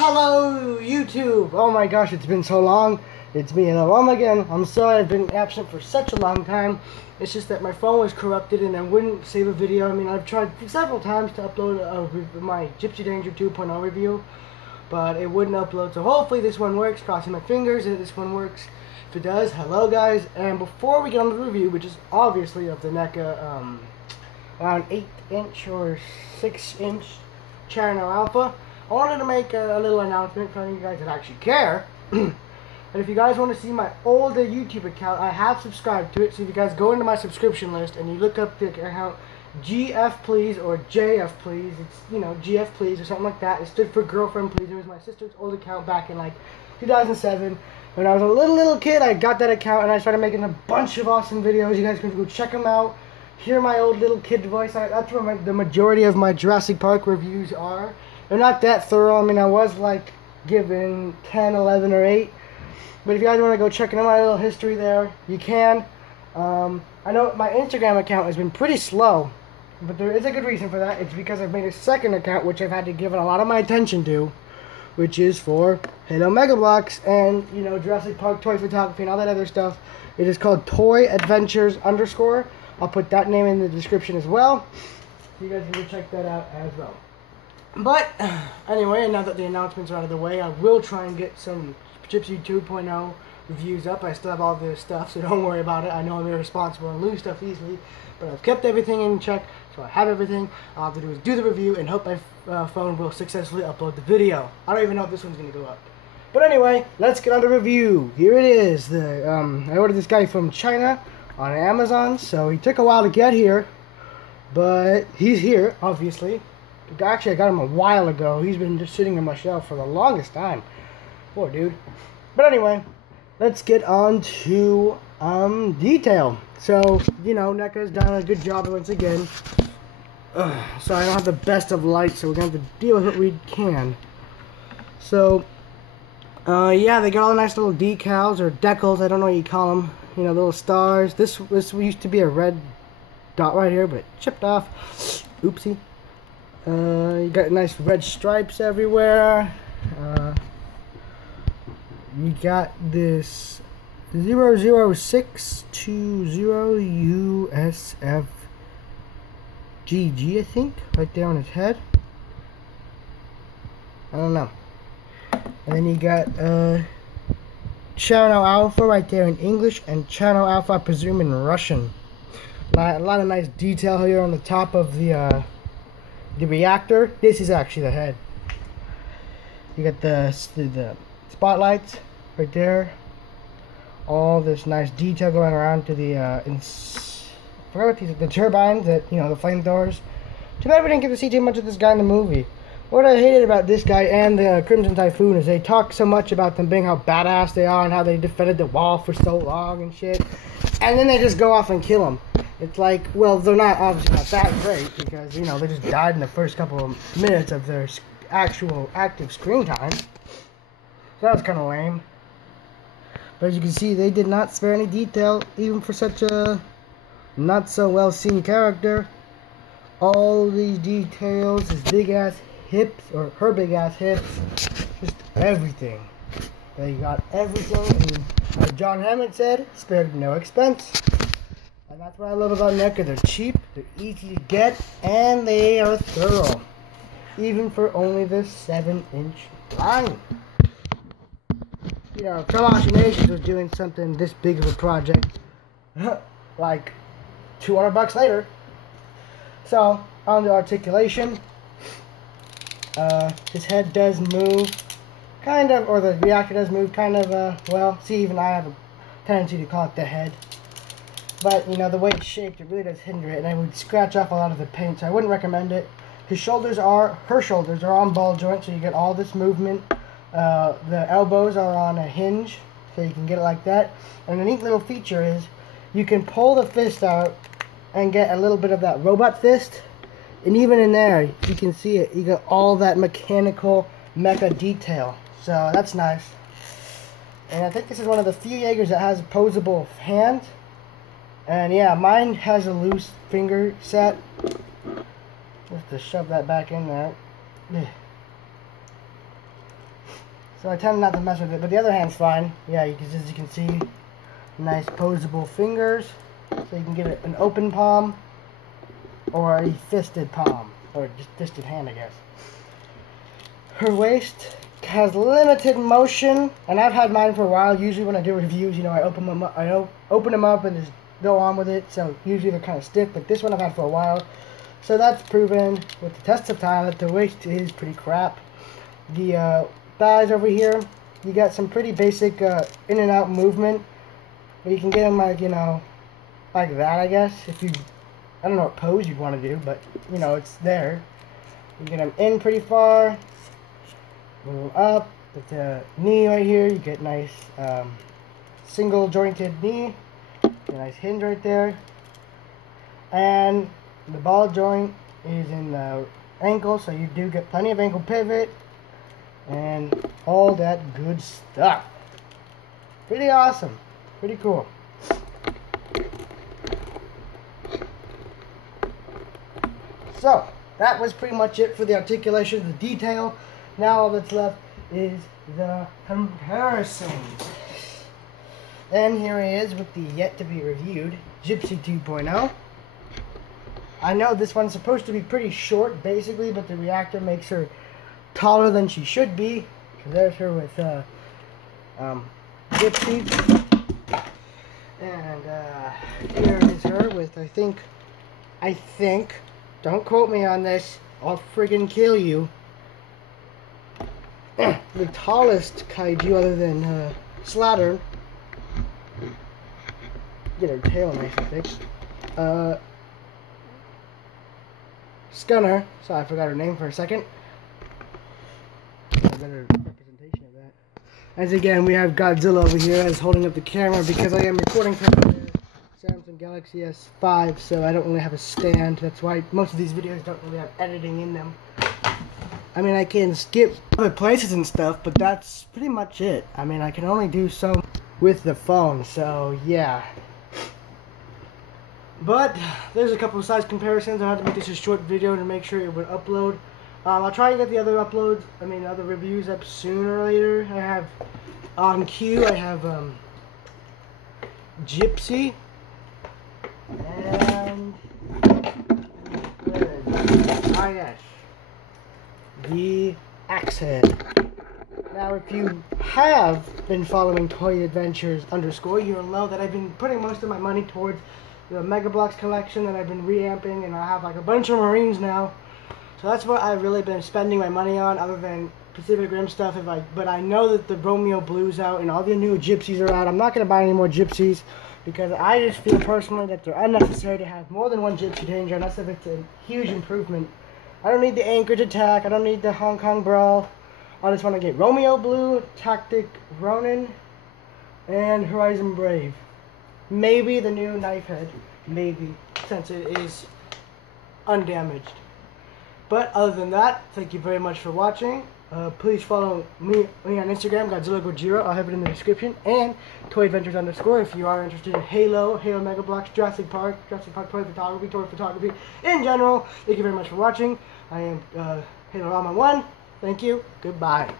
Hello, YouTube! Oh my gosh, it's been so long. It's me and Alum again. I'm sorry I've been absent for such a long time. It's just that my phone was corrupted and I wouldn't save a video. I mean, I've tried several times to upload my Gypsy Danger 2.0 review, but it wouldn't upload. So hopefully this one works. Crossing my fingers that this one works. If it does, hello guys. And before we get on the review, which is obviously of the Neca around 8-inch or 6-inch Cherno Alpha, I wanted to make a little announcement for you guys that actually care. And if you guys want to see my older YouTube account, I have subscribed to it. So if you guys go into my subscription list and you look up the account GF Please or JF Please, it's, you know, GF Please or something like that. It stood for Girlfriend Please. It was my sister's old account back in like 2007. When I was a little kid, I got that account and I started making a bunch of awesome videos. You guys can go check them out. Hear my old little kid voice. That's where the majority of my Jurassic Park reviews are. They're not that thorough. I mean, I was like giving 10, 11, or 8. But if you guys want to go check out my little history there, you can. I know my Instagram account has been pretty slow, but there is a good reason for that. It's because I've made a second account, which I've had to give a lot of my attention to, which is for Halo Mega Bloks and, you know, Jurassic Park toy photography and all that other stuff. It is called Toy Adventures _ I'll put that name in the description as well. You guys can go check that out as well. But anyway, now that the announcements are out of the way, I will try and get some Gypsy 2.0 reviews up. I still have all this stuff, so don't worry about it. I know I'm irresponsible and lose stuff easily, but I've kept everything in check, so I have everything. All I have to do is do the review and hope my phone will successfully upload the video. I don't even know if this one's going to go up. But anyway, let's get on the review. Here it is. I ordered this guy from China on Amazon, so he took a while to get here, but he's here, obviously. Actually, I got him a while ago. He's been just sitting on my shelf for the longest time. Poor dude. But anyway, let's get on to detail. So, you know, Neca's done a good job once again. So I don't have the best of light, so we're going to have to deal with what we can. So, yeah, they got all the nice little decals, or decals, I don't know what you call them. You know, little stars. This used to be a red dot right here, but it chipped off. Oopsie. You got nice red stripes everywhere. You got this 00620 USFGG, I think, right there on his head. I don't know. And then you got Cherno Alpha right there in English, and Cherno Alpha, I presume, in Russian. A lot of nice detail here on the top of the reactor. This is actually the head. You got the spotlights right there. All this nice detail going around to the I forgot what these, the turbines, that, you know, the flamethrowers. Too bad we didn't get to see too much of this guy in the movie. What I hated about this guy and the Crimson Typhoon is they talk so much about them being how badass they are and how they defended the wall for so long and shit, and then they just go off and kill him. It's like, well, they're not obviously not that great because, you know, they just died in the first couple of minutes of their actual active screen time. So that was kind of lame. But as you can see, they did not spare any detail, even for such a not so well seen character. All these details, his big ass hips, or her big ass hips, just everything. They got everything, and as John Hammond said, spared no expense. And that's what I love about Neca. They're cheap, they're easy to get, and they are thorough. Even for only the 7-inch line. You know, Kalash Nations was doing something this big of a project like $200 later. So, on the articulation, his head does move, kind of, or the reactor does move, kind of, well, see, even I have a tendency to call it the head. But, you know, the way it's shaped, it really does hinder it, and I would scratch off a lot of the paint, so I wouldn't recommend it. Her shoulders are on ball joints, so you get all this movement. The elbows are on a hinge, so you can get it like that. And the neat little feature is, you can pull the fist out and get a little bit of that robot fist. And even in there, you can see it. You got all that mechanical mecha detail. So, that's nice. And I think this is one of the few Jaegers that has posable hands. And yeah, mine has a loose finger set. Just to shove that back in there. So I tend not to mess with it, but the other hand's fine. Yeah, as you can see, nice posable fingers. So you can get an open palm or a fisted palm, or just fisted hand, I guess. Her waist has limited motion, and I've had mine for a while. Usually when I do reviews, you know, I open them up and just go on with it. So usually they're kind of stiff, but this one I've had for a while. So that's proven with the test of time that the waist is pretty crap. The thighs over here, you got some pretty basic in and out movement. You can get them like, you know, like that, I guess. If you, I don't know what pose you'd want to do, but you know, it's there. You get them in pretty far. Move up with the knee right here. You get nice single jointed knee. A nice hinge right there. And the ball joint is in the ankle, so you do get plenty of ankle pivot and all that good stuff. Pretty awesome. Pretty cool. So, that was pretty much it for the articulation, the detail. Now all that's left is the comparisons. And here he is with the yet-to-be reviewed Gypsy 2.0. I know this one's supposed to be pretty short, basically, but the reactor makes her taller than she should be. So there's her with Gypsy. And here is her with, I think, don't quote me on this, I'll friggin' kill you. The tallest kaiju other than Slattern. Get her tail nice and thick. Scunner. Sorry, I forgot her name for a second. A better representation of that. As again, we have Godzilla over here as holding up the camera because I am recording from the Samsung Galaxy S5, so I don't really have a stand. That's why most of these videos don't really have editing in them. I mean, I can skip other places and stuff, but that's pretty much it. I mean, I can only do so with the phone, so yeah. But there's a couple of size comparisons. I had to make this a short video to make sure it would upload. I'll try to get the other uploads, other reviews up sooner or later. I have on queue, I have Gypsy and yes, the Axe Head. Now, if you have been following Toy Adventures _, you'll know that I've been putting most of my money towards the Mega Bloks collection that I've been reamping, and I have like a bunch of Marines now. So that's what I've really been spending my money on, other than Pacific Rim stuff. But I know that the Romeo Blue's out and all the new Gypsies are out. I'm not going to buy any more Gypsies because I just feel personally that they're unnecessary to have more than one Gypsy Danger unless if it's a huge improvement. I don't need the Anchorage Attack. I don't need the Hong Kong Brawl. I just want to get Romeo Blue, Tactic Ronin, and Horizon Brave. Maybe the new Knife Head. Maybe, since it is undamaged. But other than that, thank you very much for watching. Please follow me on Instagram, Godzilla Gojira. I'll have it in the description. And Toy Adventures _, if you are interested in Halo Mega Bloks, Jurassic Park Toy Photography in general. Thank you very much for watching. I am Halo Rama 1. Thank you. Goodbye.